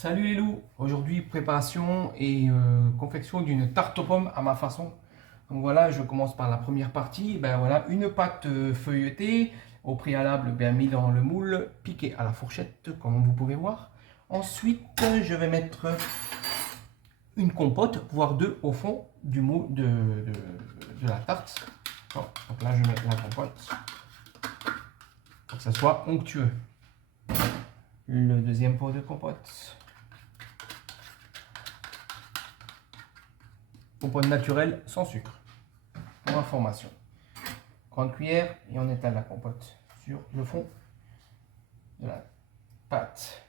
Salut les loups, aujourd'hui préparation et confection d'une tarte aux pommes à ma façon. Donc voilà, je commence par la première partie. Ben voilà, une pâte feuilletée au préalable bien mis dans le moule, piquée à la fourchette comme vous pouvez voir. Ensuite, je vais mettre une compote, voire deux au fond du moule de la tarte. Bon, donc là, je mets la compote pour que ça soit onctueux. Le deuxième pot de compote. Compote naturelle sans sucre. Pour information. Grande cuillère et on étale la compote sur le fond de la pâte.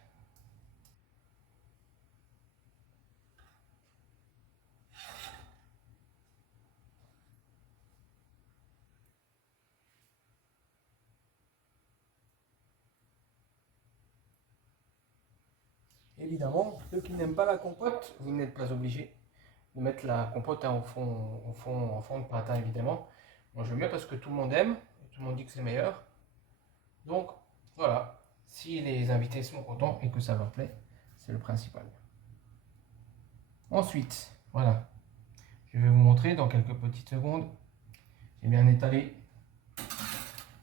Évidemment, ceux qui n'aiment pas la compote, vous n'êtes pas obligé de mettre la compote en fond de pâte, hein, évidemment. Moi je le mets parce que tout le monde aime, tout le monde dit que c'est meilleur. Donc voilà, si les invités sont contents et que ça leur plaît, c'est le principal. Ensuite, voilà, je vais vous montrer dans quelques petites secondes. J'ai bien étalé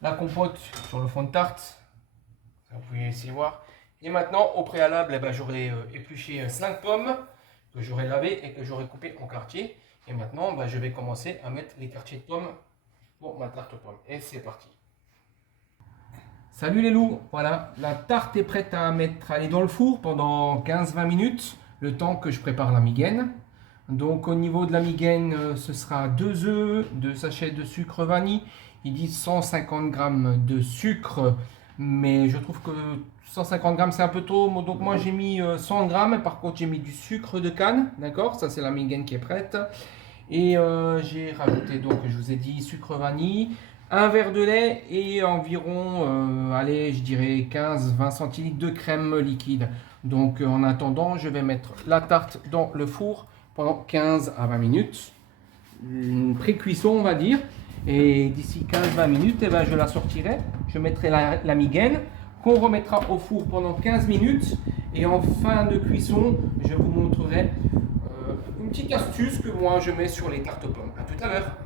la compote sur le fond de tarte. Vous pouvez essayer de voir. Et maintenant, au préalable, eh ben, j'aurais épluché 5 pommes que j'aurais lavées et que j'aurais coupées en quartiers. Et maintenant, ben, je vais commencer à mettre les quartiers de pommes pour ma tarte aux pommes. Et c'est parti. Salut les loups, voilà, la tarte est prête à aller dans le four pendant 15-20 minutes, le temps que je prépare la migaine. Donc au niveau de la migaine, ce sera 2 œufs, 2 sachets de sucre vanille. Ils disent 150 g de sucre, mais je trouve que 150 g c'est un peu tôt. Donc moi j'ai mis 100 g, par contre j'ai mis du sucre de canne, d'accord? Ça c'est la migaine qui est prête. Et j'ai rajouté, donc je vous ai dit, sucre vanille, un verre de lait et environ, allez, je dirais 15-20 centilitres de crème liquide. Donc en attendant, je vais mettre la tarte dans le four pendant 15 à 20 minutes. Une pré-cuisson, on va dire. Et d'ici 15-20 minutes, eh ben, je la sortirai. Je mettrai la migaine qu'on remettra au four pendant 15 minutes. Et en fin de cuisson, je vous montrerai une petite astuce que moi je mets sur les tartes aux pommes. A tout à l'heure.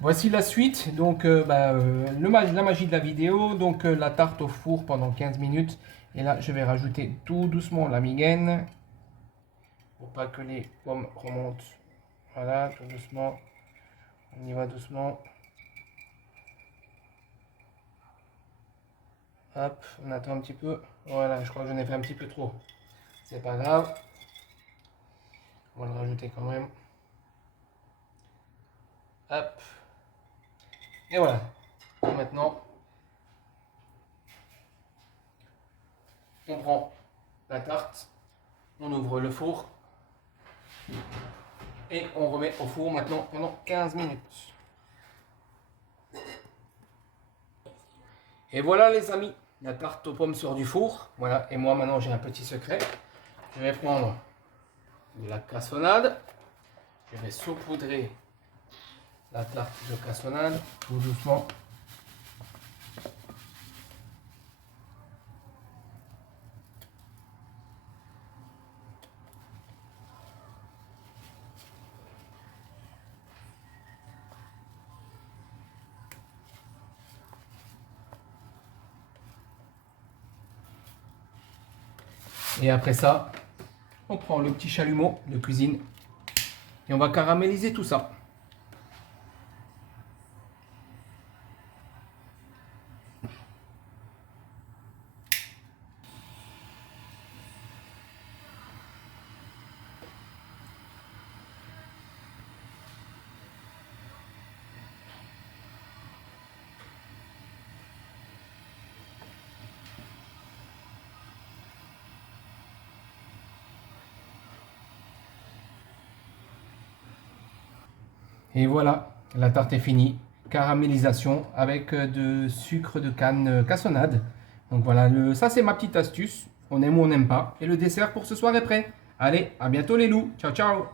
Voici la suite, donc la magie de la vidéo, donc la tarte au four pendant 15 minutes. Et là, je vais rajouter tout doucement la migaine pour pas que les pommes remontent. Voilà, tout doucement. On y va doucement. Hop, on attend un petit peu. Voilà, je crois que j'en ai fait un petit peu trop. C'est pas grave. On va le rajouter quand même. Hop. Et voilà. Et maintenant, on prend la tarte, on ouvre le four et on remet au four maintenant pendant 15 minutes. Et voilà les amis, la tarte aux pommes sort du four. Voilà, et moi maintenant j'ai un petit secret. Je vais prendre de la cassonade. Je vais saupoudrer la tarte de cassonade tout doucement. Et après ça, on prend le petit chalumeau de cuisine et on va caraméliser tout ça. Et voilà, la tarte est finie. Caramélisation avec de sucre de canne cassonade. Donc voilà, ça c'est ma petite astuce. On aime ou on n'aime pas. Et le dessert pour ce soir est prêt. Allez, à bientôt les loups. Ciao, ciao.